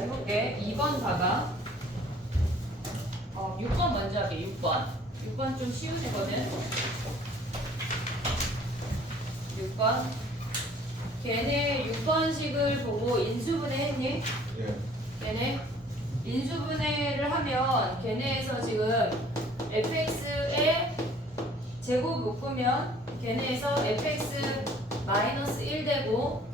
해볼게. 2번 봐봐. 6번 먼저 할게. 6번 좀 쉬운 애거든. 6번. 걔네 6번식을 보고 인수분해 했니? 예. 걔네 인수분해를 하면 걔네에서 지금 fx의 제곱 묶으면 걔네에서 fx 마이너스 1 되고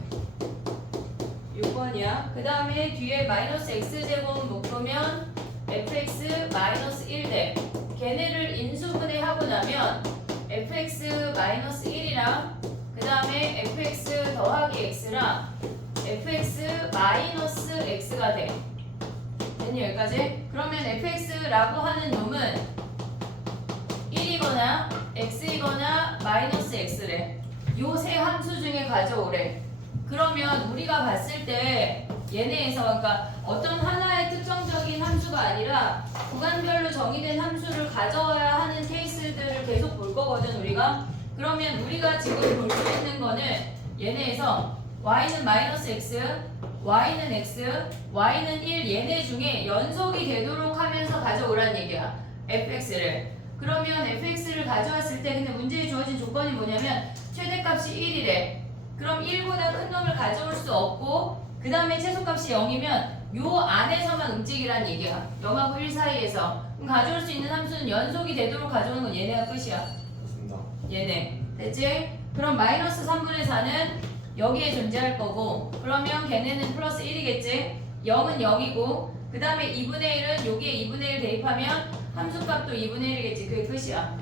6번이야. 그 다음에 뒤에 마이너스 x제곱 묶으면 fx 마이너스 1 돼. 걔네를 인수분해하고 나면 fx 마이너스 1이랑 그 다음에 fx 더하기 x랑 fx 마이너스 x가 돼. 됐니 여기까지? 그러면 fx라고 하는 놈은 1이거나 x이거나 마이너스 x래. 요 세 함수 중에 가져오래. 그러면 우리가 봤을 때 얘네에서 그러니까 어떤 하나의 특정적인 함수가 아니라 구간별로 정의된 함수를 가져와야 하는 케이스들을 계속 볼 거거든 우리가. 그러면 우리가 지금 볼 수 있는 거는 얘네에서 y는 마이너스 x, y는 x, y는 1 얘네 중에 연속이 되도록 하면서 가져오란 얘기야. fx를. 그러면 fx를 가져왔을 때 근데 문제에 주어진 조건이 뭐냐면 최대값이 1이래. 그럼 1보다 큰 놈을 가져올 수 없고 그 다음에 최소값이 0이면 요 안에서만 움직이란 얘기야. 0하고 1 사이에서. 그럼 가져올 수 있는 함수는 연속이 되도록 가져오는 건 얘네가 끝이야. 맞습니다. 얘네. 됐지? 그럼 마이너스 3분의 4는 여기에 존재할 거고 그러면 걔네는 플러스 1이겠지? 0은 0이고 그 다음에 2분의 1은 여기에 2분의 1 대입하면 함수값도 2분의 1이겠지. 그게 끝이야.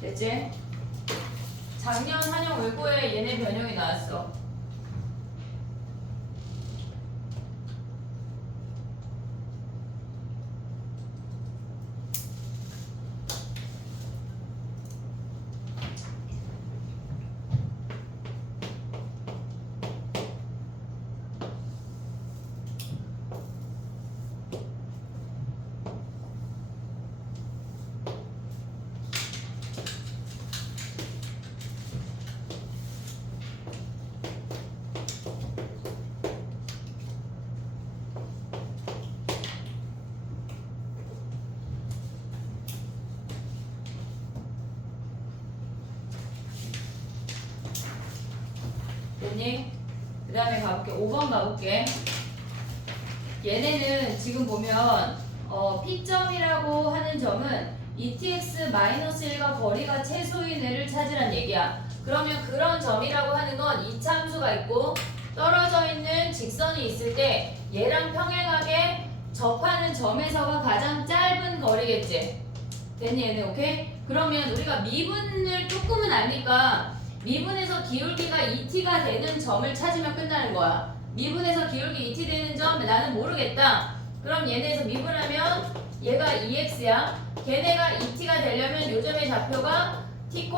됐지? 작년 한영 월고에 얘네 변형이 나왔어. 됐니? 그 다음에 가볼게. 5번 가볼게. 얘네는 지금 보면 P점이라고 하는 점은 ETX-1과 거리가 최소인 애를 찾으란 얘기야. 그러면 그런 점이라고 하는 건 이차함수가 있고 떨어져 있는 직선이 있을 때 얘랑 평행하게 접하는 점에서가 가장 짧은 거리겠지. 됐니 얘네 오케이? 그러면 우리가 미분을 조금은 아니까 미분에서 기울기가 2t가 되는 점을 찾으면 끝나는 거야. 미분에서 기울기 2t 되는 점 나는 모르겠다. 그럼 얘네에서 미분하면 얘가 2x야. 걔네가 2t가 되려면 요점의 좌표가 t,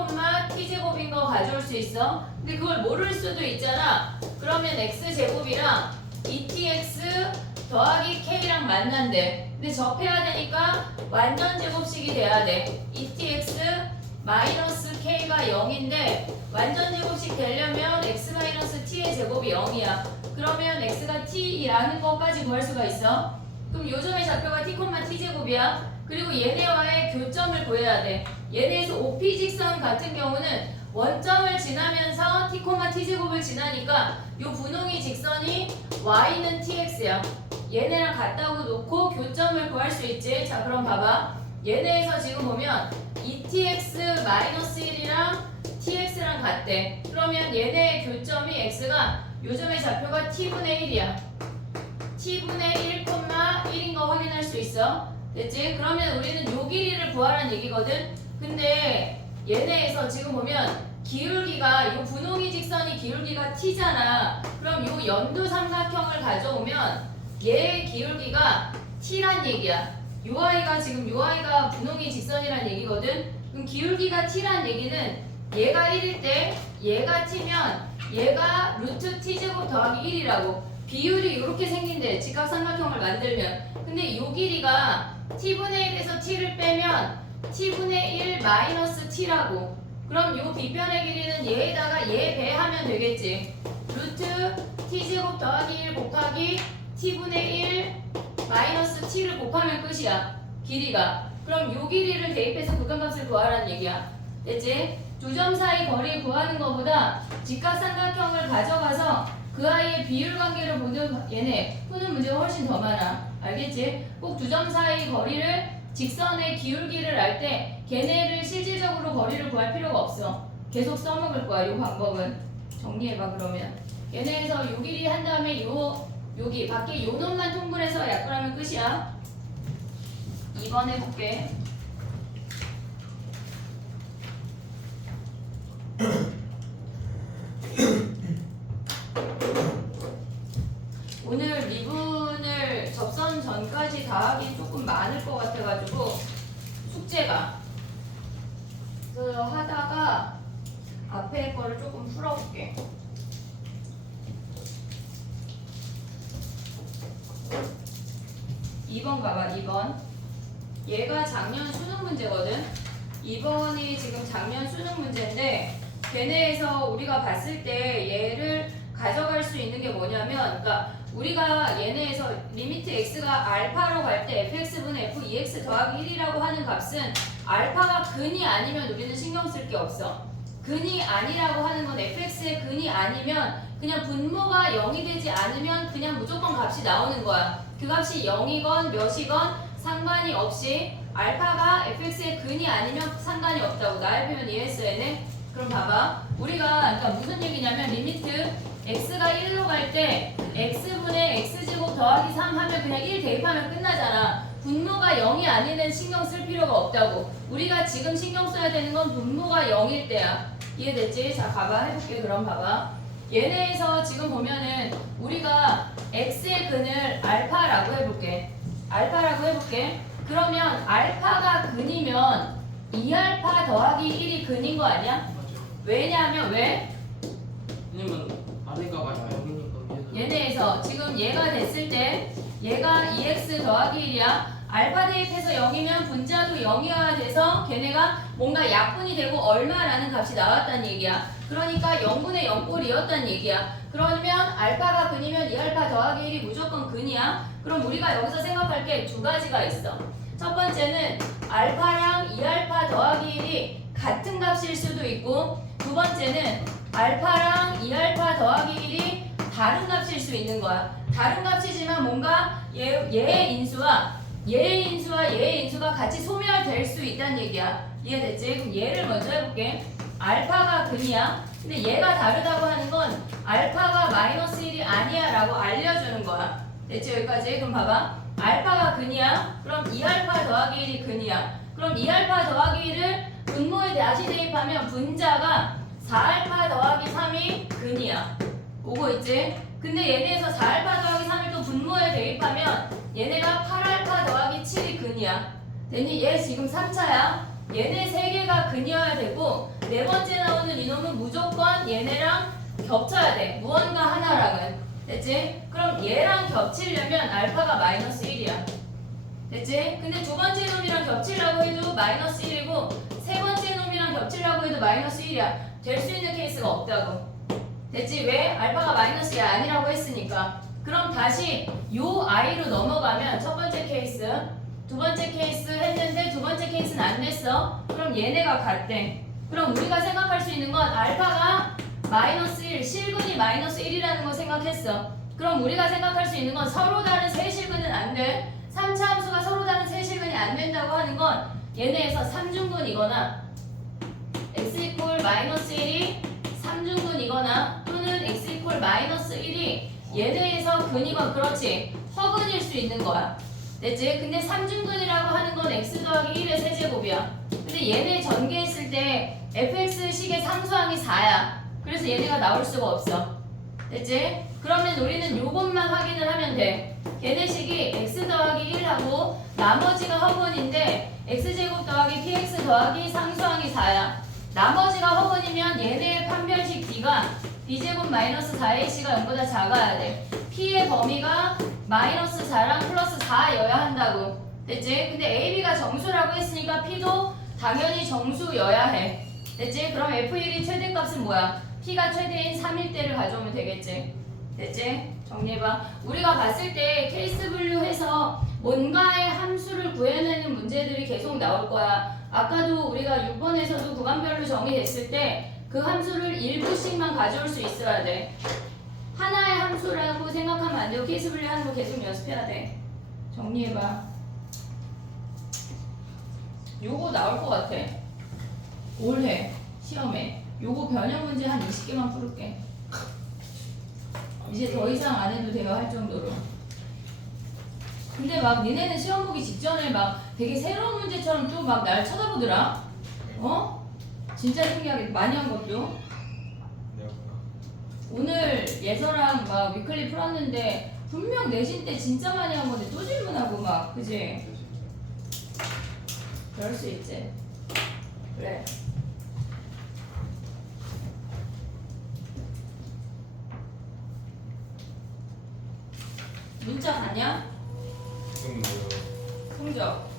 t제곱인 거 가져올 수 있어. 근데 그걸 모를 수도 있잖아. 그러면 x제곱이랑 2tx 더하기 k랑 만난대. 근데 접해야 되니까 완전 제곱식이 돼야 돼. 2tx 마이너스 k가 0인데 완전 제곱식 되려면 x-t의 제곱이 0이야. 그러면 x가 t라는 것까지 구할 수가 있어. 그럼 요점의 좌표가 t, t제곱이야. 그리고 얘네와의 교점을 구해야 돼. 얘네에서 OP 직선 같은 경우는 원점을 지나면서 t, t제곱을 지나니까 요 분홍이 직선이 y는 tx야. 얘네랑 같다고 놓고 교점을 구할 수 있지. 자 그럼 봐봐. 얘네에서 지금 보면 2tx-1이랑 tx랑 같대. 그러면 얘네의 교점이 x가 요점의 좌표가 t분의 1이야. t분의 1, 1인 거 확인할 수 있어. 됐지? 그러면 우리는 요 길이를 구하라는 얘기거든. 근데 얘네에서 지금 보면 기울기가 이 분홍이 직선이 기울기가 t잖아. 그럼 요 연두 삼각형을 가져오면 얘의 기울기가 t란 얘기야. 요 아이가 지금 요 아이가 분홍이 직선이란 얘기거든. 그럼 기울기가 t란 얘기는 얘가 1일 때 얘가 t면 얘가 루트 t제곱 더하기 1이라고. 비율이 이렇게 생긴대. 직각삼각형을 만들면. 근데 요 길이가 t분의 1에서 t를 빼면 t분의 1 마이너스 t라고. 그럼 요 빗변의 길이는 얘에다가 얘 배하면 되겠지. 루트 t제곱 더하기 1 곱하기 t분의 1 마이너스 t를 곱하면 끝이야. 길이가. 그럼 요 길이를 대입해서 극한값을 구하라는 얘기야. 됐지? 두 점 사이 거리 구하는 것보다 직각삼각형을 가져가서 그 아이의 비율 관계를 보는 얘네 푸는 문제가 훨씬 더 많아. 알겠지? 꼭 두 점 사이 거리를 직선의 기울기를 알 때 걔네를 실질적으로 거리를 구할 필요가 없어. 계속 써먹을 거야. 이 방법은. 정리해봐 그러면. 얘네에서 요 길이 한 다음에 여기 밖에 요 놈만 통분해서 약분하면 끝이야. 2번 해볼게. 오늘 미분을 접선 전까지 다 하기 조금 많을 것 같아가지고 숙제가 그래서 하다가 앞에 거를 조금 풀어볼게. 2번 가봐. 2번 얘가 작년 수능 문제거든. 2번이 지금 작년 수능 문제인데 걔네에서 우리가 봤을 때 얘를 가져갈 수 있는 게 뭐냐면 그러니까 우리가 얘네에서 리미트 x가 알파로 갈 때 fx분의 f 2x 더하기 1이라고 하는 값은 알파가 근이 아니면 우리는 신경 쓸 게 없어. 근이 아니라고 하는 건 fx의 근이 아니면 그냥 분모가 0이 되지 않으면 그냥 무조건 값이 나오는 거야. 그 값이 0이건 몇이건 상관이 없이 알파가 fx의 근이 아니면 상관이 없다고. 나의 표현 이해했어 얘네? 그럼 봐봐. 우리가 그러니까 무슨 얘기냐면 리미트 x가 1로 갈 때 x분의 x제곱 더하기 3 하면 그냥 1 대입하면 끝나잖아. 분모가 0이 아닌 데는 신경 쓸 필요가 없다고. 우리가 지금 신경 써야 되는 건 분모가 0일 때야. 이해됐지? 자 가봐. 해볼게. 그럼 봐봐. 얘네에서 지금 보면은 우리가 x의 근을 알파라고 해볼게. 알파라고 해볼게. 그러면 알파가 근이면 2알파 더하기 1이 근인 거 아니야? 맞아요. 왜냐하면 왜? 왜냐면 아래가 맞아요. 여기니까 얘네에서 지금 얘가 됐을 때 얘가 2x 더하기 1이야. 알파 대입해서 0이면 분자도 0이어야 돼서 걔네가 뭔가 약분이 되고 얼마라는 값이 나왔다는 얘기야. 그러니까 0분의 0꼴이었다는 얘기야. 그러면 알파가 근이면 2알파 더하기 1이 무조건 근이야. 그럼 우리가 여기서 생각할 게 두 가지가 있어. 첫 번째는 알파랑 2알파 더하기 1이 같은 값일 수도 있고 두 번째는 알파랑 2알파 더하기 1이 다른 값일 수 있는 거야. 다른 값이지만 뭔가 얘의 인수와 얘의 인수가 같이 소멸될 수 있다는 얘기야. 이해됐지? 그럼 얘를 먼저 해볼게. 알파가 근이야. 근데 얘가 다르다고 하는 건 알파가 마이너스 1이 아니야 라고 알려주는 거야. 됐지? 여기까지? 그럼 봐봐. 알파가 근이야. 그럼 2알파 더하기 1이 근이야. 그럼 2알파 더하기 1을 분모에 다시 대입하면 분자가 4알파 더하기 3이 근이야. 오고 있지? 근데 얘네에서 4알파 더하기 3을 또 분모에 대입하면 얘네가 8알파 더하기 7이 근이야. 됐니? 얘 지금 3차야. 얘네 3개가 근이어야 되고 네 번째 나오는 이놈은 무조건 얘네랑 겹쳐야 돼. 무언가 하나랑은. 됐지? 그럼 얘랑 겹치려면 알파가 마이너스 1이야. 됐지? 근데 두 번째 놈이랑 겹치려고 해도 마이너스 1이고 세 번째 놈이랑 겹치려고 해도 마이너스 1이야. 될 수 있는 케이스가 없다고. 됐지? 왜? 알파가 마이너스 1이 아니라고 했으니까. 그럼 다시 요 i로 넘어가면 첫 번째 케이스, 두 번째 케이스 했는데 두 번째 케이스는 안 됐어. 그럼 얘네가 같대. 그럼 우리가 생각할 수 있는 건 알파가 마이너스 1, 실근이 마이너스 1이라는 거 생각했어. 그럼 우리가 생각할 수 있는 건 서로 다른 세 실근은 안 돼. 3차 함수가 서로 다른 세 실근이 안 된다고 하는 건 얘네에서 3중근이거나 x 이퀄 마이너스 1이 3중근이거나 또는 x 이퀄 마이너스 1이 얘네에서 근이건 그렇지 허근일 수 있는 거야. 됐지? 근데 3중근이라고 하는 건 x 더하기 1의 세제곱이야. 근데 얘네 전개했을 때 fx식의 상수항이 4야. 그래서 얘네가 나올 수가 없어. 됐지? 그러면 우리는 요것만 확인을 하면 돼. 걔네식이 x 더하기 1하고 나머지가 허근인데 x제곱 더하기 px 더하기 상수항이 4야. 나머지가 허근이면 얘네의 판별식 d가 b제곱 마이너스 4ac가 0보다 작아야 돼. p의 범위가 마이너스 4랑 플러스 4여야 한다고. 됐지? 근데 ab가 정수라고 했으니까 p도 당연히 정수여야 해. 됐지? 그럼 f1이 최대값은 뭐야? p가 최대인 3일 때를 가져오면 되겠지. 됐지? 정리해봐. 우리가 봤을 때 케이스 분류해서 뭔가의 함수를 구해내는 문제들이 계속 나올 거야. 아까도 우리가 6번에서도 구간별로 정의됐을 때 그 함수를 일부씩만 가져올 수 있어야 돼. 하나의 함수라고 생각하면 안 되고 케이스 분류하는 거 계속 연습해야 돼. 정리해봐. 요거 나올 것 같아. 올해 시험에 요거 변형 문제 한 20개만 풀을게. 이제 더 이상 안 해도 돼요 할 정도로. 근데 막 니네는 시험 보기 직전에 막 되게 새로운 문제처럼 또 막 날 쳐다보더라. 어? 진짜 신기하게 많이 한 것도. 오늘 예서랑 막 위클리 풀었는데 분명 내신 때 진짜 많이 한 건데 또 질문하고 막 그지? 그럴 수 있지. 그래. 문자 가냐? 무슨 뭐요? 성적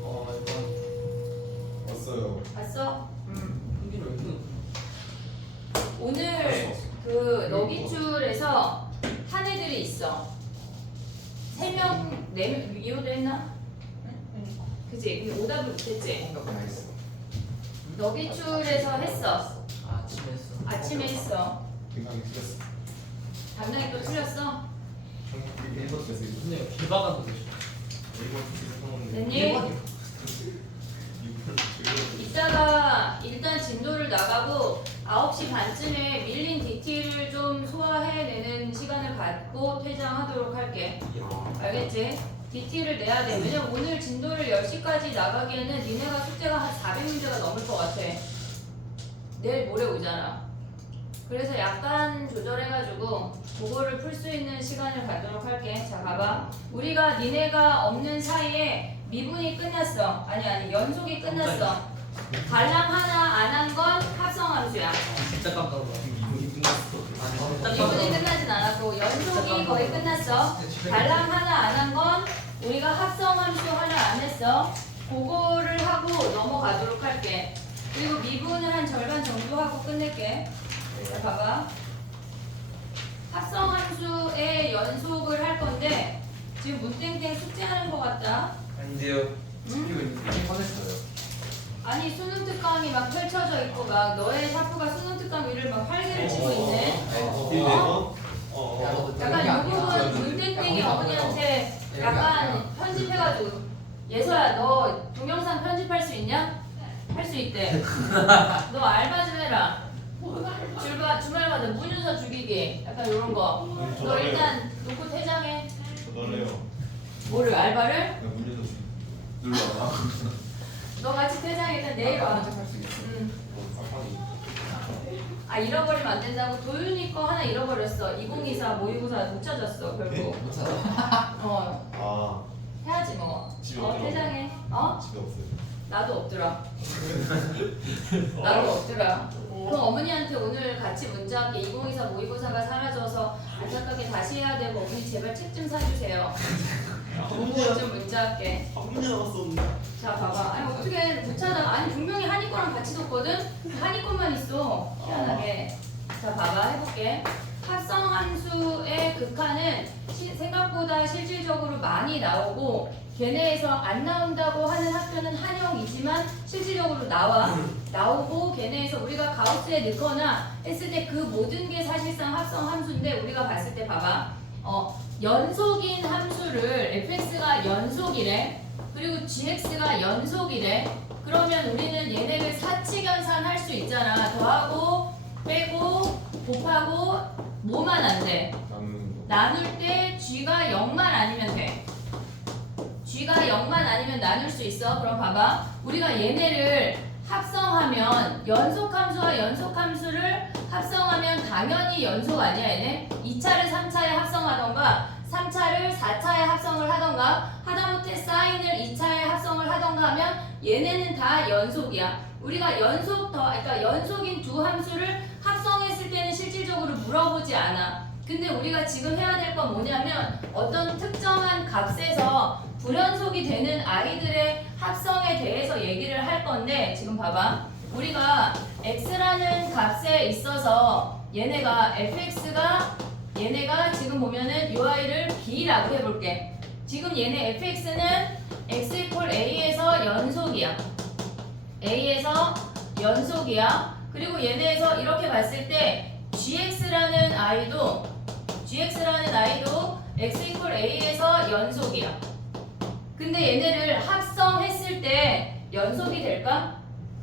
이건 왔어요. 봤어? 흥기로 있는. 오늘 그 너기출에서 한 애들이 있어. 3명, 4명 이호도 했나? 그치? 근데 오답을 못했지? 나이스. 너기출에서 했어. 아침에 했어. 아침에 했어. 굉장히 틀렸어. 담당이 또 틀렸어? 정말 1번 됐어. 근데 개박한 거지. 1번 됐니? 이따가 일단 진도를 나가고 9시 반쯤에 밀린 DT를 좀 소화해내는 시간을 갖고 퇴장하도록 할게. 알겠지? DT를 내야 돼. 왜냐면 오늘 진도를 10시까지 나가기에는 니네가 숙제가 한 400문제가 넘을 것 같아. 내일 모레 오잖아. 그래서 약간 조절해가지고 그거를 풀 수 있는 시간을 갖도록 할게. 자, 봐봐. 우리가 니네가 없는 사이에 미분이 끝났어. 아니 연속이 끝났어. 갈랑 하나 안 한 건 합성함수야. 진짜 깜짝 놀랐어. 이분이 끝났어. 미분이 끝나진 않았고 연속이 거의 끝났어. 갈랑 하나 안 한 건 우리가 합성함수 하나 안 했어. 그거를 하고 넘어가도록 할게. 그리고 미분을 한 절반 정도 하고 끝낼게. 자, 봐봐. 합성함수의 연속을 할 건데 지금 문땡땡 숙제하는 것 같다. 아닌데요. 응? 꺼냈어요. 아니 수능 특강이 막 펼쳐져 있고 막 너의 샤프가 수능 특강 위를 막 활개를 치고 있네. 약간 이 부분 문땡땡이 어머니한테 약간 편집해가지고 예서야 너 동영상 편집할 수 있냐? 할 수 있대. 너 알바 좀 해라. 주말마다 문윤서 죽이기 약간 이런 거. 너 일단 놓고 퇴장해. 저달래요. 뭐를 알바를? 문제도 눌러봐. 너 같이 퇴장해. 일단 내일 와. 아 잃어버리면 안 된다고. 도윤이 거 하나 잃어버렸어. 2024 모의고사 못 찾았어 결국. 어 해야지 뭐. 집에 없더라고. 퇴장해. 어? 집에 없어요. 나도 없더라. 나도 없더라. 그럼 어머니한테 오늘 같이 문자할게. 2024 모의고사가 사라져서 안타깝게 다시 해야 되고 어머니 제발 책 좀 사주세요. 그거 좀 문자할게. 문제 나왔었는데. 자 봐봐. 아니 어떻게 못 찾아? 아니 분명히 한이 거랑 같이 뒀거든. 한이 거만 있어. 희한하게. 자 봐봐 해볼게. 합성함수의 극한은 생각보다 실질적으로 많이 나오고 걔네에서 안 나온다고 하는 학교는 한영이지만 실질적으로 나오고 걔네에서 우리가 가우스에 넣거나 했을 때 그 모든 게 사실상 합성함수인데 우리가 봤을 때 봐봐. 연속인 함수를 fx가 연속이래. 그리고 gx가 연속이래. 그러면 우리는 얘네를 사칙연산 할 수 있잖아. 더하고 빼고 곱하고 뭐만 안 돼? 나눌 때 g가 0만 아니면 돼. g가 0만 아니면 나눌 수 있어. 그럼 봐봐. 우리가 얘네를 합성하면 연속함수와 연속함수를 합성하면 당연히 연속 아니야 얘네? 2차를 3차에 합성하던가 3차를 4차에 합성을 하던가 하다못해 사인을 2차에 합성을 하던가 하면 얘네는 다 연속이야. 우리가 그러니까 연속인 두 함수를 합성했을 때는 실질적으로 물어보지 않아. 근데 우리가 지금 해야 될 건 뭐냐면 어떤 특정한 값에서 불연속이 되는 아이들의 합성에 대해서 얘기를 할 건데 지금 봐봐. 우리가 x라는 값에 있어서 얘네가 얘네가 지금 보면은 UI를 B라고 해볼게. 지금 얘네 fx는 x 이퀄 a에서 연속이야. a에서 연속이야. 그리고 얘네에서 이렇게 봤을 때 gx라는 i도 x 이퀄 a에서 연속이야. 근데 얘네를 합성했을 때 연속이 될까?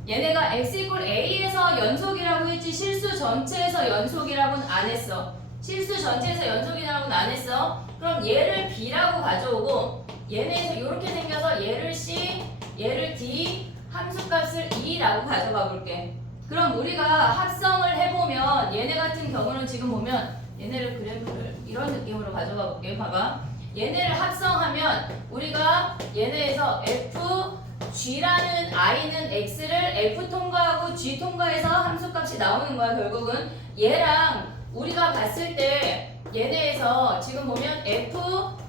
얘네가 x 이퀄 a에서 연속이라고 했지 실수 전체에서 연속이라고는 안 했어. 실수 전체에서 연속이라고는 안 했어. 그럼 얘를 b라고 가져오고 얘네에서 이렇게 생겨서 얘를 c, 얘를 d, 함수값을 2라고 가져가 볼게. 그럼 우리가 합성을 해보면 얘네 같은 경우는 지금 보면 얘네를 그래프를 이런 느낌으로 가져가 볼게. 봐봐. 얘네를 합성하면 우리가 얘네에서 f, g라는 i는 x를 f 통과하고 g 통과해서 함수값이 나오는 거야. 결국은 얘랑 우리가 봤을 때 얘네에서 지금 보면 f,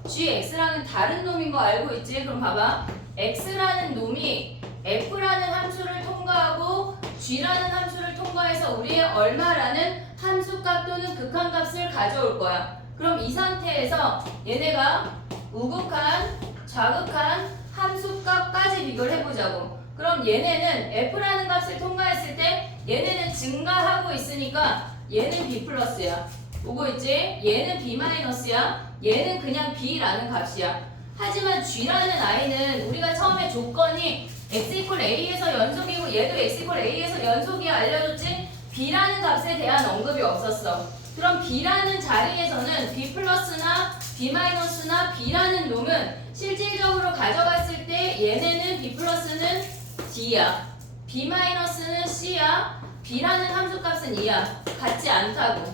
g, x랑은 다른 놈인 거 알고 있지? 그럼 봐봐. x라는 놈이 f라는 함수를 통과하고 g라는 함수를 통과해서 우리의 얼마라는 함수값 또는 극한값을 가져올 거야. 그럼 이 상태에서 얘네가 우극한, 좌극한 함수값까지 비교를 해보자고. 그럼 얘네는 f라는 값을 통과했을 때 얘네는 증가하고 있으니까 얘는 b 플러스야. 오고 있지? 얘는 b 마이너스야. 얘는 그냥 b라는 값이야. 하지만 g라는 i는 우리가 처음에 조건이 x 이퀄 a에서 연속이고 얘도 x 이퀄 a에서 연속이야 알려줬지? b라는 값에 대한 언급이 없었어. 그럼 b라는 자리에서는 b 플러스나 b 마이너스나 b라는 놈은 실질적으로 가져갔을 때 얘네는 b 플러스는 d야. b 마이너스는 c야. b라는 함수값은 2야. 같지 않다고.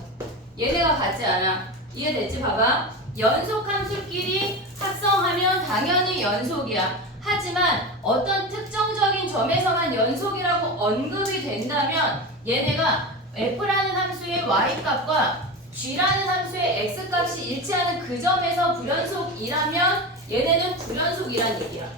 얘네가 같지 않아. 이해됐지? 봐봐. 연속 함수끼리 합성하면 당연히 연속이야. 하지만 어떤 특정적인 점에서만 연속이라고 언급이 된다면 얘네가 f라는 함수의 y값과 g라는 함수의 x값이 일치하는 그 점에서 불연속이라면 얘네는 불연속이란 얘기야.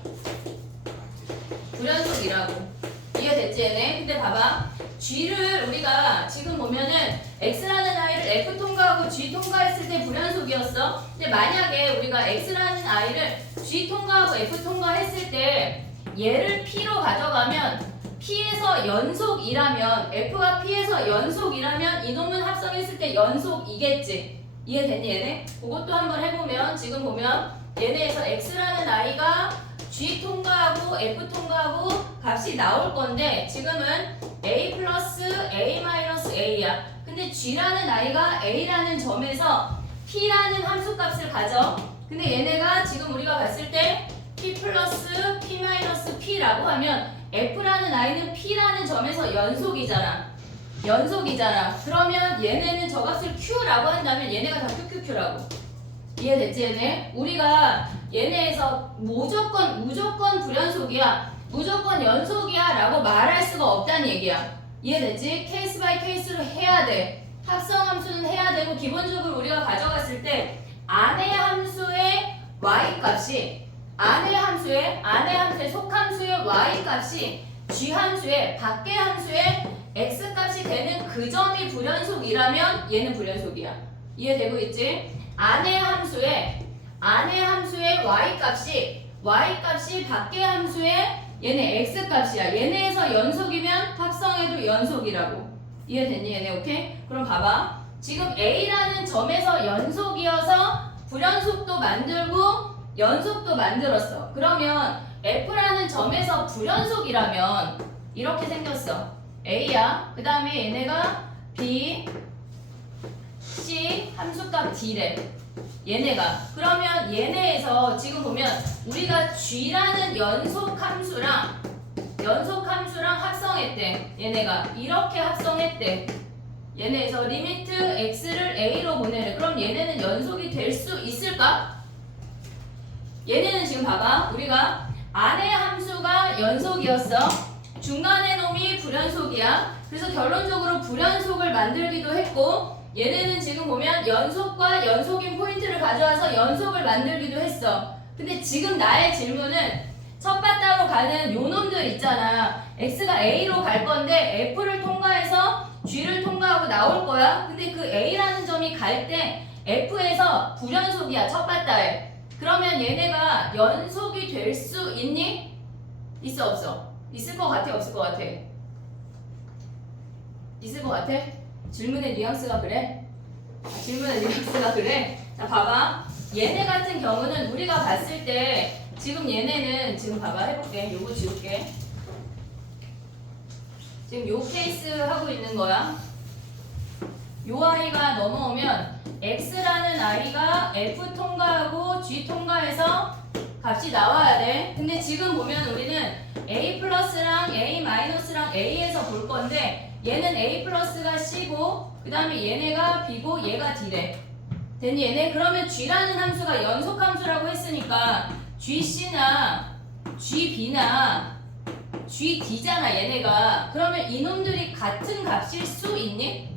불연속이라고. 이해됐지 얘네? 근데 봐봐. g를 우리가 지금 보면은 x라는 i를 f 통과하고 g 통과했을 때 불연속이었어. 근데 만약에 우리가 x라는 i를 g 통과하고 f 통과했을 때 얘를 p로 가져가면 p에서 연속이라면 f가 p에서 연속이라면 이놈은 합성했을 때 연속이겠지. 이해됐니 얘네? 그것도 한번 해보면 지금 보면 얘네에서 x라는 i가 g 통과하고 f 통과하고 값이 나올 건데 지금은 a 플러스 a 마이너스 a야. 근데 g라는 i가 a라는 점에서 p라는 함수값을 가져. 근데 얘네가 지금 우리가 봤을 때 p 플러스 p 마이너스 p라고 하면 f라는 i는 p라는 점에서 연속이잖아. 그러면 얘네는 저 값을 q라고 한다면 얘네가 다 qq라고. 이해됐지 얘네? 우리가 얘네에서 무조건 불연속이야, 무조건 연속이야 라고 말할 수가 없다는 얘기야. 이해됐지? 케이스 바이 케이스로 해야 돼. 합성함수는 해야 되고 기본적으로 우리가 가져갔을 때 안의 함수의 y값이 안의 함수의 속함수의 y값이 g함수의 밖의 함수의 x값이 되는 그 점이 불연속이라면 얘는 불연속이야. 이해되고 있지? 안의 함수의 y값이 밖의 함수의 얘네 x값이야. 얘네에서 연속이면 합성해도 연속이라고. 이해됐니 얘네? 오케이? 그럼 봐봐. 지금 a라는 점에서 연속이어서 불연속도 만들고 연속도 만들었어. 그러면 f라는 점에서 불연속이라면 이렇게 생겼어. a야. 그 다음에 얘네가 b, c 함수값 d래. 얘네가. 그러면 얘네에서 지금 보면 우리가 g라는 연속 함수랑 합성했대. 얘네가 이렇게 합성했대. 얘네에서 리미트 x를 a로 보내래. 그럼 얘네는 연속이 될 수 있을까? 얘네는 지금 봐봐. 우리가 안의 함수가 연속이었어. 중간의 놈이 불연속이야. 그래서 결론적으로 불연속을 만들기도 했고 얘네는 지금 보면 연속과 연속인 포인트를 가져와서 연속을 만들기도 했어. 근데 지금 나의 질문은 첫 바탕으로 가는 요 놈들 있잖아. x가 a로 갈 건데 f를 통과해서 G를 통과하고 나올 거야. 근데 그 A라는 점이 갈 때 F에서 불연속이야. 첫 바달. 그러면 얘네가 연속이 될 수 있니? 있어 없어? 있을 것 같아 없을 것 같아? 있을 것 같아? 질문의 뉘앙스가 그래? 질문의 뉘앙스가 그래? 자 봐봐. 얘네 같은 경우는 우리가 봤을 때 지금 얘네는 지금 봐봐 해볼게. 요거 지울게. 지금 요 케이스 하고 있는 거야. 요 아이가 넘어오면 X라는 아이가 F 통과하고 G 통과해서 값이 나와야 돼. 근데 지금 보면 우리는 A 플러스랑 A 마이너스랑 A에서 볼 건데 얘는 A 플러스가 C고 그 다음에 얘네가 B고 얘가 D래. 됐니 얘네? 그러면 G라는 함수가 연속 함수라고 했으니까 GC나 GB나 GD잖아 얘네가. 그러면 이놈들이 같은 값일 수 있니?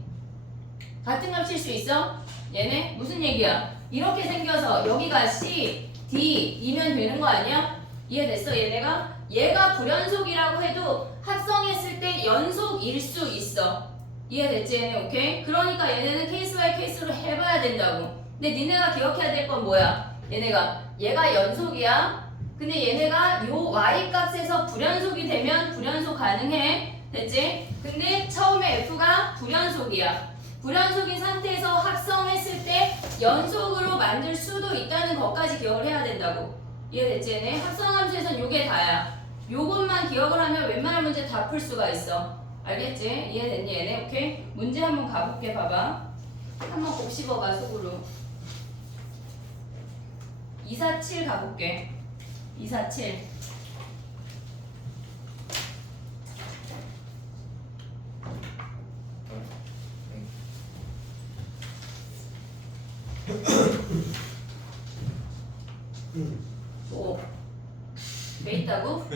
같은 값일 수 있어? 얘네? 무슨 얘기야? 이렇게 생겨서 여기가 C, D이면 되는 거 아니야? 이해됐어 얘네가? 얘가 불연속이라고 해도 합성했을 때 연속일 수 있어. 이해됐지 얘네? 오케이? 그러니까 얘네는 케이스 바이 케이스로 해봐야 된다고. 근데 니네가 기억해야 될 건 뭐야? 얘가 연속이야. 근데 얘네가 요 y 값에서 불연속이 되면 불연속 가능해. 됐지? 근데 처음에 f가 불연속이야. 불연속인 상태에서 합성했을 때 연속으로 만들 수도 있다는 것까지 기억을 해야 된다고. 이해됐지 얘네? 합성함수에선 요게 다야. 요것만 기억을 하면 웬만한 문제 다 풀 수가 있어. 알겠지? 이해됐니 얘네? 오케이? 문제 한번 가볼게. 봐봐. 한번 곱씹어봐 속으로. 247 가볼게. 247. 오. 왜 있다고?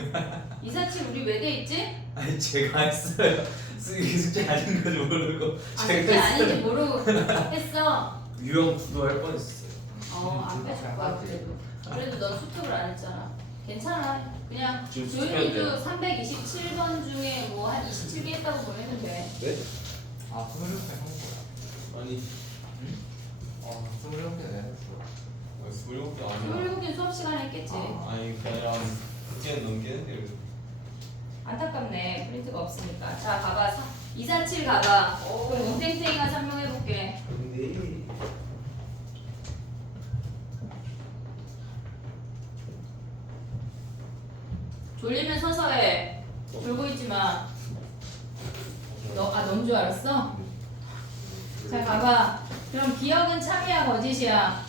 247 우리 왜 돼 있지? 아니 제가 했어요. 쓰기 숙제 아닌 걸 모르고 아, 그게 아닌지 모르고 했어. 유형 구도할 뻔했어요. 안 빼줄 거야 그래도. 그래도 넌 수특을 안 했잖아. 괜찮아. 그냥 지금 수특해야 조윤이도 327번 중에 뭐 한 27개 했다고 보내면 돼. 네? 아, 26개 한 거야. 아니 26개 내가 했어. 27개 아니야. 27개 수업 시간에 했겠지. 아니 그냥 그게 넘겠는데. 안타깝네. 프린트가 없으니까. 자, 가봐. 247 가봐. 그럼 웅탱탱이가 설명해볼게. 근데 졸리면 서서 해. 졸고 있지 마. 너무 줄 알았어? 자, 가봐. 그럼 기억은 참이야, 거짓이야?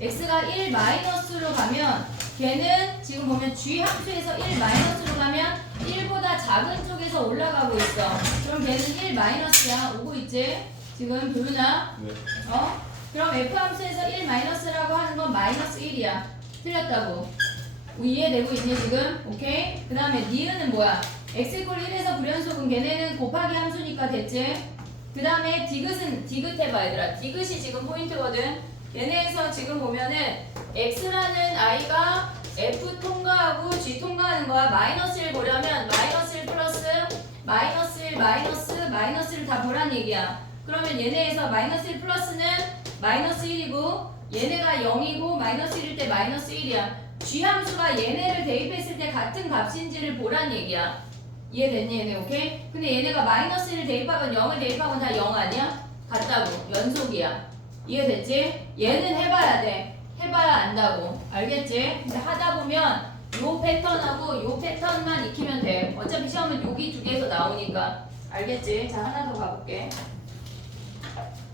x가 1 마이너스로 가면 걔는 지금 보면 g 함수에서 1 마이너스로 가면 1보다 작은 쪽에서 올라가고 있어. 그럼 걔는 1 마이너스야. 오고 있지? 지금 도윤아? 네. 그럼 f 함수에서 1 마이너스라고 하는 건 마이너스 1이야. 틀렸다고. 이해되고 있니 지금? 오케이? 그 다음에 니은은 뭐야? x 이퀄 1에서 불연속은 걔네는 곱하기 함수니까 됐지? 그 다음에 디귿은 디귿 해봐 얘들아. 디귿이 지금 포인트거든. 얘네에서 지금 보면은 x라는 i가 f 통과하고 g 통과하는 거야. 마이너스 1 보려면 마이너스 1 플러스 마이너스 1 마이너스 마이너스를 다 보란 얘기야. 그러면 얘네에서 마이너스 1 플러스는 마이너스 1이고 얘네가 0이고 마이너스 1일 때 마이너스 1이야. g 함수가 얘네를 대입했을 때 같은 값인지를 보란 얘기야. 이해됐니 얘네? 오케이? 근데 얘네가 마이너스 1을 대입하건 0을 대입하건 다 0 아니야? 같다고. 연속이야. 이해됐지? 얘는 해봐야 돼. 해봐야 안다고. 알겠지? 근데 하다 보면 요 패턴하고 요 패턴만 익히면 돼. 어차피 시험은 여기 두 개에서 나오니까. 알겠지? 자, 하나 더 가볼게.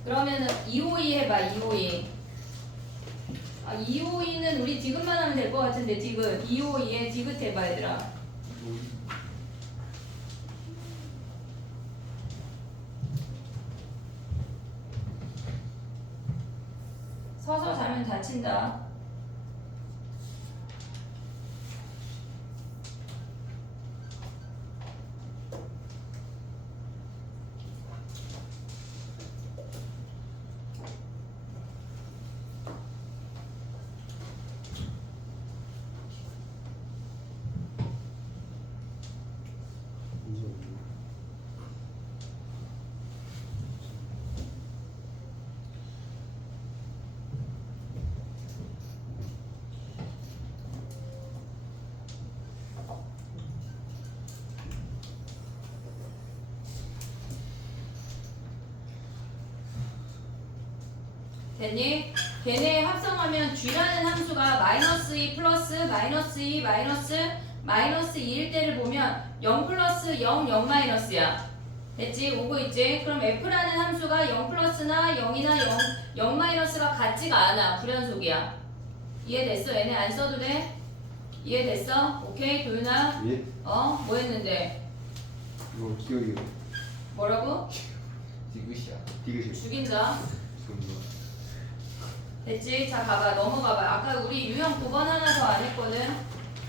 그러면은 252 해봐. 252. 252는 우리 디귿만 하면 될 것 같은데 디귿. 252에 디귿 해봐 얘들아. 서서 자면 다친다. 됐니? 걔네 합성하면 G라는 함수가 -2 플러스 -2 마이너스 2일 때를 보면 0 플러스 0, 0 마이너스야. 됐지? 오고 있지? 그럼 F라는 함수가 0 플러스나 0이나 0 마이너스가 같지가 않아. 불연속이야. 이해됐어? 얘네 안 써도 돼? 이해됐어? 오케이 도윤아? 예? 뭐 했는데? 이거 기억이 뭐라고? 디귿이야. 디귿이 죽인다. 지금 됐지? 자 가봐 넘어가봐. 아까 우리 유형 9번 하나 더 안 했거든.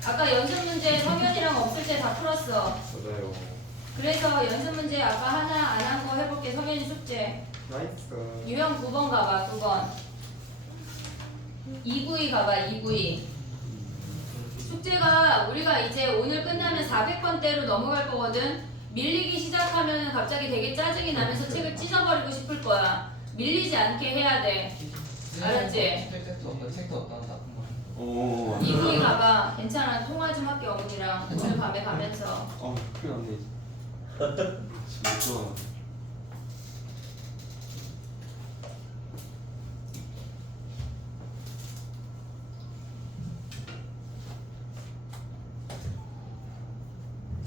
아까 연습 문제 성현이랑 없을 때 다 풀었어. 맞아요. 그래서 연습 문제 아까 하나 안 한 거 해볼게. 성현이 숙제. 나이스. 유형 9번 가봐. 9번. 292 가봐. 292. 숙제가 우리가 이제 오늘 끝나면 400번대로 넘어갈 거거든. 밀리기 시작하면 갑자기 되게 짜증이 나면서 책을 찢어버리고 싶을 거야. 밀리지 않게 해야 돼. 알았지? 책도 없다. 나쁜 거. 오. 292 가봐. 괜찮아. 통화 좀 할게 어머니랑. 오늘 밤에 가면서. 큰일 났네. 지금 좋아.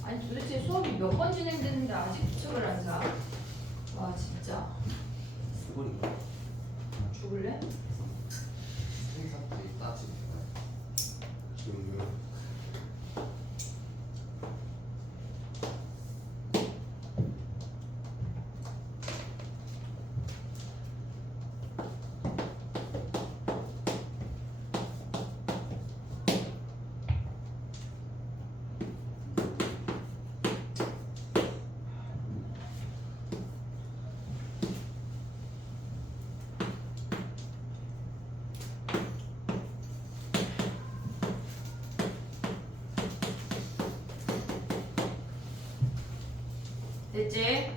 아니 도대체 수업이 몇 번 진행됐는데 아직 부책을 안 사? 와 진짜 수건인가? 죽을래? 생산들이 따지고. 지금 됐지?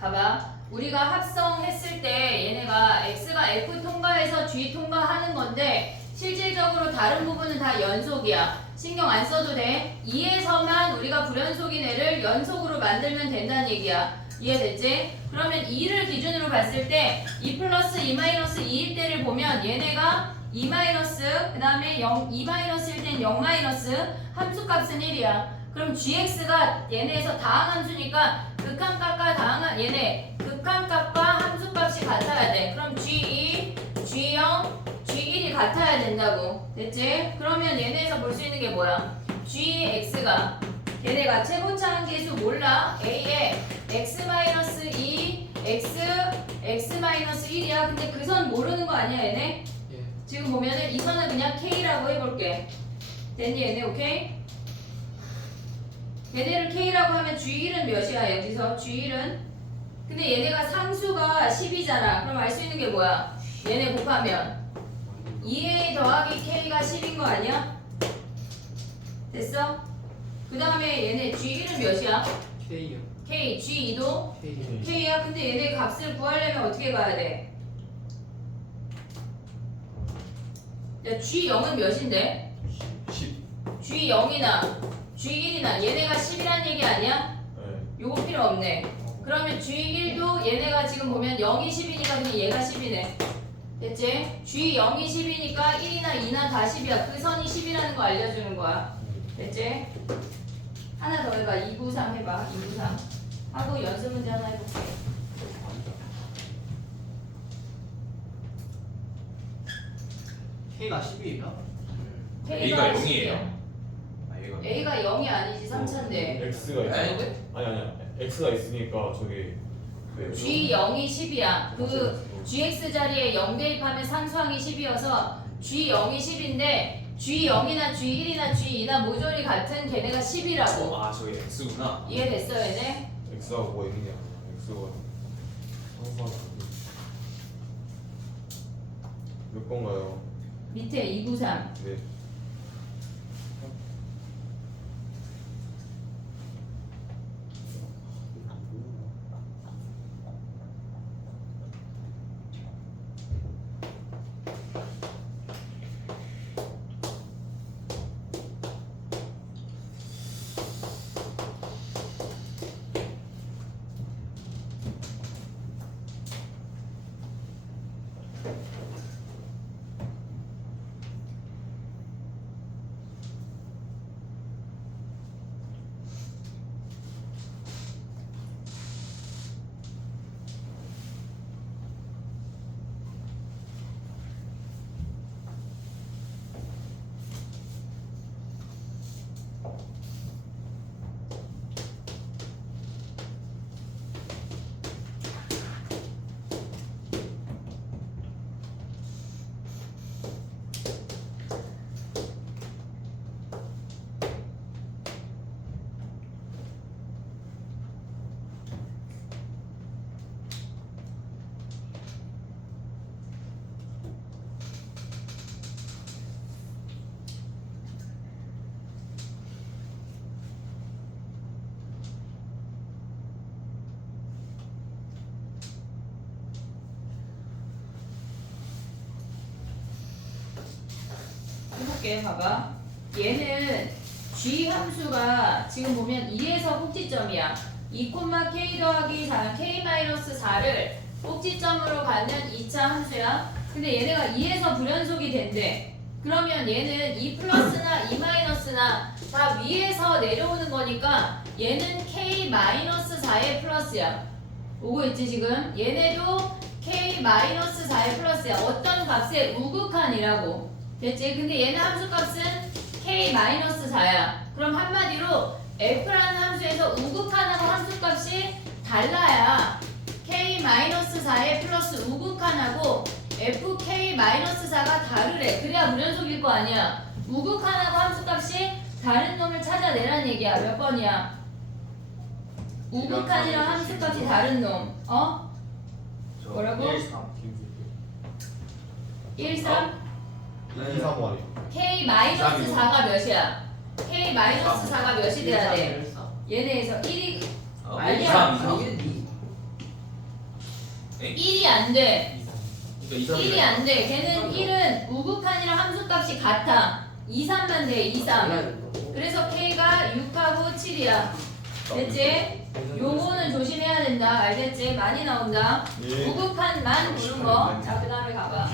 봐봐. 우리가 합성했을 때 얘네가 X가 F 통과해서 G 통과하는 건데 실질적으로 다른 부분은 다 연속이야. 신경 안 써도 돼. 2에서만 우리가 불연속인 애를 연속으로 만들면 된다는 얘기야. 이해됐지? 그러면 2를 기준으로 봤을 때 2 플러스 2 마이너스 2일 때를 보면 얘네가 2 마이너스 그 다음에 2 마이너스일 땐 0 마이너스 함수값은 1이야. 그럼 gx가 얘네에서 다항 함수니까 극한값과 다항 얘네 극한값과 함수값이 같아야 돼. 그럼 g2, g0, g1이 같아야 된다고. 됐지? 그러면 얘네에서 볼 수 있는 게 뭐야? gx가 얘네가 최고차항 계수 몰라. a에 x-2, x-1이야. 근데 그 선 모르는 거 아니야 얘네? 예. 지금 보면은 이 선은 그냥 k라고 해볼게. 됐니 얘네? 오케이? 얘네를 K라고 하면 G1은 몇이야 여기서? G1은? 근데 얘네가 상수가 10이잖아. 그럼 알 수 있는 게 뭐야? 얘네 곱하면 2A 더하기 K가 10인 거 아니야? 됐어? 그 다음에 얘네 G1은 몇이야? K요. K, G2도 K. K야. 근데 얘네 값을 구하려면 어떻게 가야 돼? 야 G0은 몇인데? 10. G0이나 G1이나 얘네가 10이란 얘기 아니야? 네. 요거 필요 없네. 그러면 G1도 얘네가 지금 보면 0이 10이니까 그냥 얘가 10이네. 됐지? G0이 10이니까 1이나 2나 다 10이야. 그 선이 10이라는 거 알려주는 거야. 됐지? 하나 더 해봐. 293 해봐. 293 하고 연습 문제 하나 해볼게. K가 10이에요? A가 0이에요. X야. 아 얘가 A가 0이 아니지 3차인데 X가 있어. 아니야. X가 있으니까 저기 G0이 10이야. 그 GX 자리에 0 대입하면 상수항이 10이어서 G0이 10인데 G0이나 G1이나 G2나 모조리 같은 걔네가 10이라고. 아 저기 X구나. 이해됐어 얘네? X가 뭐가 있냐? X가 상수하나 몇 번가요? 밑에 293. 네. 해볼게. 봐봐. 얘는 g 함수가 지금 보면 2에서 꼭지점이야. 2, k 더하기 4, k-4를 꼭지점으로 갖는 2차 함수야. 근데 얘네가 2에서 불연속이 된대. 그러면 얘는 2 플러스나 2 마이너스나 다 위에서 내려오는 거니까 얘는 k-4의 플러스야. 오고 있지 지금? 얘네도 k-4의 플러스야. 어떤 값의 우극한이라고. 됐지? 근데 얘는 함수값은 k-4야. 그럼 한마디로 f라는 함수에서 우극한하고 함수값이 달라야 k-4의 플러스 우극한하고 fk-4가 다르래. 그래야 무연속일 거 아니야. 우극한하고 함수값이 다른 놈을 찾아내라는 얘기야. 몇 번이야? 우극한이랑 함수값이 다른 놈. 어? 뭐라고? 1, 3? 2, 3, 5 아니에요? k-4가 몇이야? k-4가 몇이 돼야 돼? 얘네에서 1이 아니야. 1이 안 돼. 1이 안 돼. 걔는 1은 우극한이랑 함수값이 같아. 2, 3만 돼. 2, 3. 그래서 k가 6하고 7이야. 됐지? 요거는 조심해야 된다. 알겠지? 많이 나온다. 예. 우극한만 부른 거. 자, 그 다음에 가봐.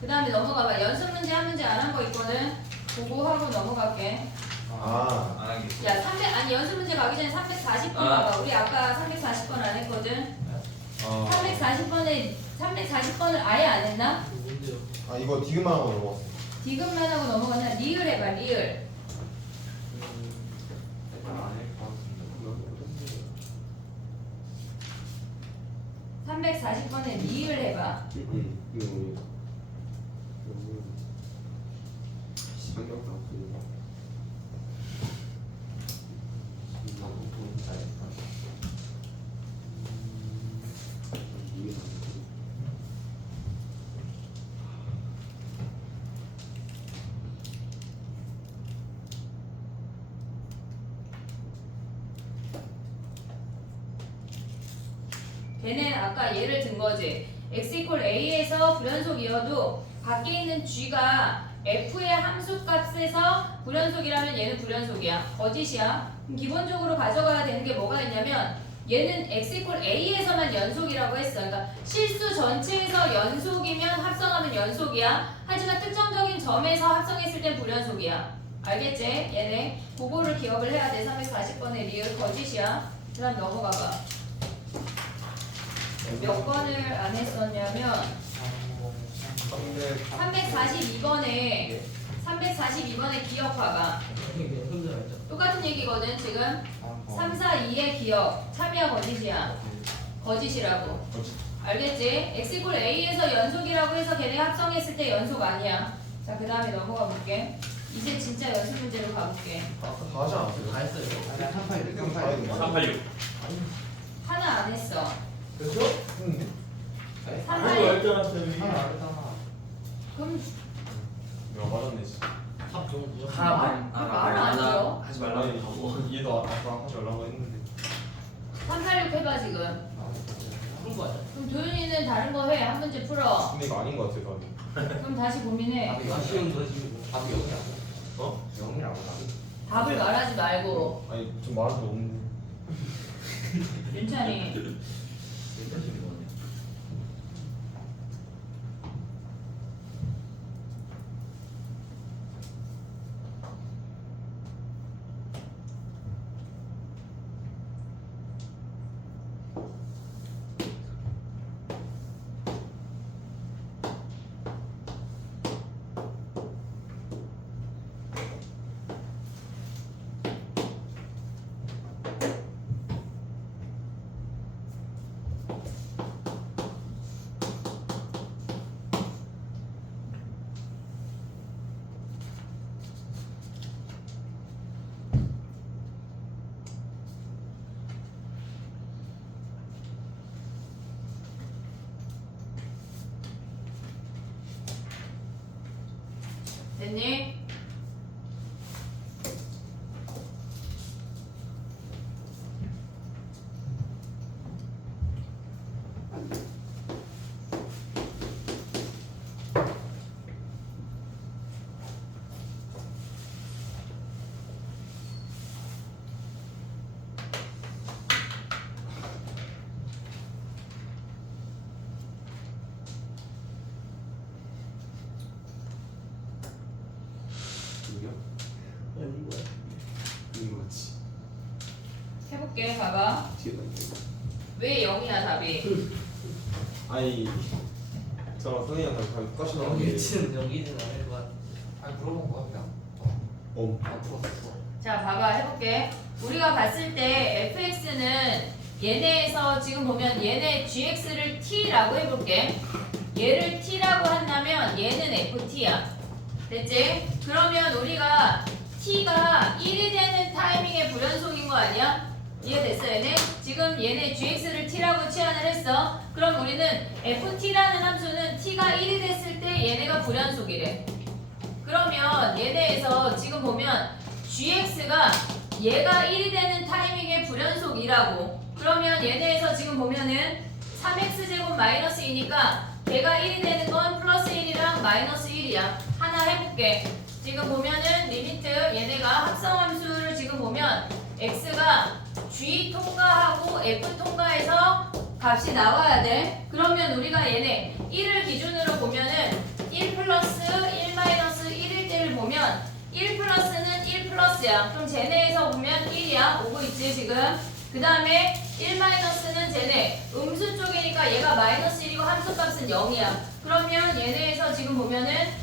그 다음에 넘어가봐. 연습 문제 한 문제 안 한 거 있거든. 그거 하고 넘어갈게. 아, 안 하겠어. 야, 아니 연습 문제 가기 전에 340번 봐봐. 우리 아까 340번 안 했거든. 340번을 아예 안 했나? 뭔데요? 아 이거 디귿만 하고 넘어갔어. 디귿만 하고 넘어가나? 리을 해봐. 리을. 340번에 리을 해봐. 걔는 아까 예를 든 거지. x 이퀄 a에서 불연속이어도 밖에 있는 g가 f의 함수값에서 불연속이라면 얘는 불연속이야. 거짓이야. 그럼 기본적으로 가져가야 되는 게 뭐가 있냐면 얘는 x 이퀄 a에서만 연속이라고 했어. 그러니까 실수 전체에서 연속이면 합성하면 연속이야. 하지만 특정적인 점에서 합성했을 땐 불연속이야. 알겠지? 얘네 그거를 기억을 해야 돼. 340번의 리을 거짓이야. 그 다음 넘어가봐. 몇 번을 안 했었냐면 342번에 342번에 기억 봐봐. 똑같은 얘기거든 지금. 3, 4, 2의 기억 참이야 거짓이야? 거짓이라고. 알겠지? x 이퀄 a에서 연속이라고 해서 걔네 합성했을 때 연속 아니야. 자, 그 다음에 넘어가 볼게. 이제 진짜 연습 문제로 가볼게. 아까 다 하지 않았어요? 다 했어요. 386. 하나 안 했어. 그렇죠? 응. 386. 그럼 야 맞았네 진짜. 탑 정도. 말을 안 들어? 하지 말라고 아니 하고. 얘도 아까 하지 말라고 했는데. 386 해봐 지금. 그런 거 아니야? 그럼 도윤이는 다른 거 해. 한 문제 풀어. 근데 이거 아닌 것 같아 답이. 그럼 다시 고민해. 아쉬운 거지. 답이 0이라고? 어? 0이라고 답이? 답을 말하지 말고. 아니 좀 말한 적 없는데. 윤찬이. 됐니? 이거 이거야. 이거 맞지? 해볼게. 봐봐. 뒤에다 이거. 왜 0이야 답이? 아니 저랑 선생님한테 다 똑같이 나온 게. 여기는 아닐 것 같아. 아니 물어본 거야 그냥. 안 풀었어. 자, 봐봐. 해볼게. 우리가 봤을 때 fx는 얘네에서 지금 보면 얘네 gx를 t라고 해볼게. 얘를 t라고 한다면 얘는 ft야. 됐지? 그러면 우리가 t가 1이 되는 타이밍의 불연속인 거 아니야? 이해됐어 얘네? 지금 얘네 gx를 t라고 치환을 했어. 그럼 우리는 ft라는 함수는 t가 1이 됐을 때 얘네가 불연속이래. 그러면 얘네에서 지금 보면 gx가 얘가 1이 되는 타이밍의 불연속이라고. 그러면 얘네에서 지금 보면은 3x제곱 마이너스 2니까 걔가 1이 되는 건 플러스 1이랑 마이너스 1이야. 하나 해볼게. 지금 보면은 리미트 얘네가 합성함수를 지금 보면 x가 g 통과하고 f 통과해서 값이 나와야 돼. 그러면 우리가 얘네 1을 기준으로 보면은 1 플러스 1 마이너스 1일 때를 보면 1 플러스는 1 플러스야. 그럼 쟤네에서 보면 1이야. 오고 있지 지금. 그 다음에 1 마이너스는 쟤네 음수 쪽이니까 얘가 마이너스 1이고 함수값은 0이야. 그러면 얘네에서 지금 보면은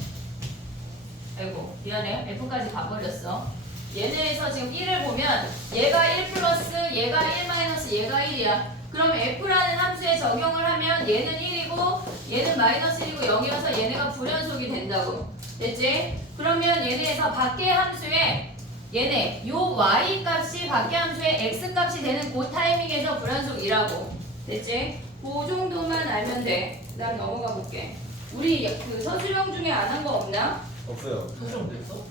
아이고 미안해 F까지 가버렸어. 얘네에서 지금 1을 보면 얘가 1 플러스 얘가 1 마이너스 얘가 1이야. 그럼 F라는 함수에 적용을 하면 얘는 1이고 얘는 마이너스 1이고 0이어서 얘네가 불연속이 된다고. 됐지? 그러면 얘네에서 밖의 함수에 얘네 요 y 값이 밖의 함수의 x 값이 되는 그 타이밍에서 불연속이라고. 됐지? 그 정도만 알면 돼. 그 다음 넘어가 볼게. 우리 그 서술형 중에 안 한 거 없나? 없어요. 소정 됐어?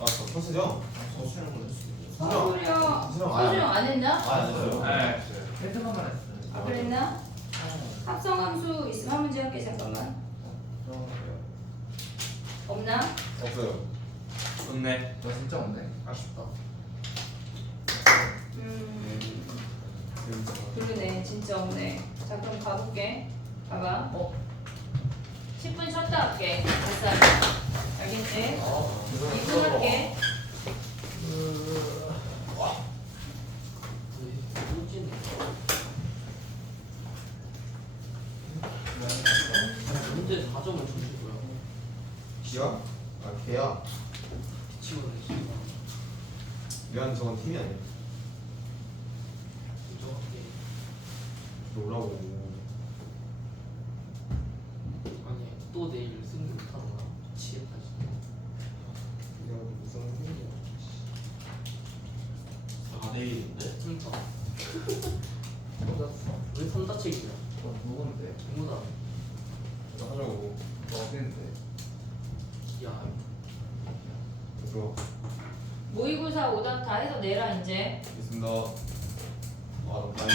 아저 서수죠? 서술형 걸렸어. 서술형 서술형 서술형 안 했나? 안 했어요. 네. 펜트만 했어. 아 그랬나? 합성함수 있으면 한 문제 할게. 잠깐만. 없나? 없어요. 좋네. 너 진짜 없네. 아쉽다. 그러네. 진짜 없네. 자 그럼 가볼게. 봐봐. 10분 쉬었다 할게. 됐어. 알겠지? 2분 할게. 문제 4점을 주시고요. 기야? 아 개야. 기치고 계시구나. 미안 저건 팀이 아니야. 정확히. 놀라고. 아니 또 내일 승리 못하거나 지혜까지. 내가 무슨 생각이야. 4대1인데? 그러니까 쏟았어. 왜 선다책이냐? 너 누군데? 누구다. 나 하려고. 너 어딘데? 야 그래서 모의고사 오답 다 해서 내라 이제. 있습니다. 아 너무 많이.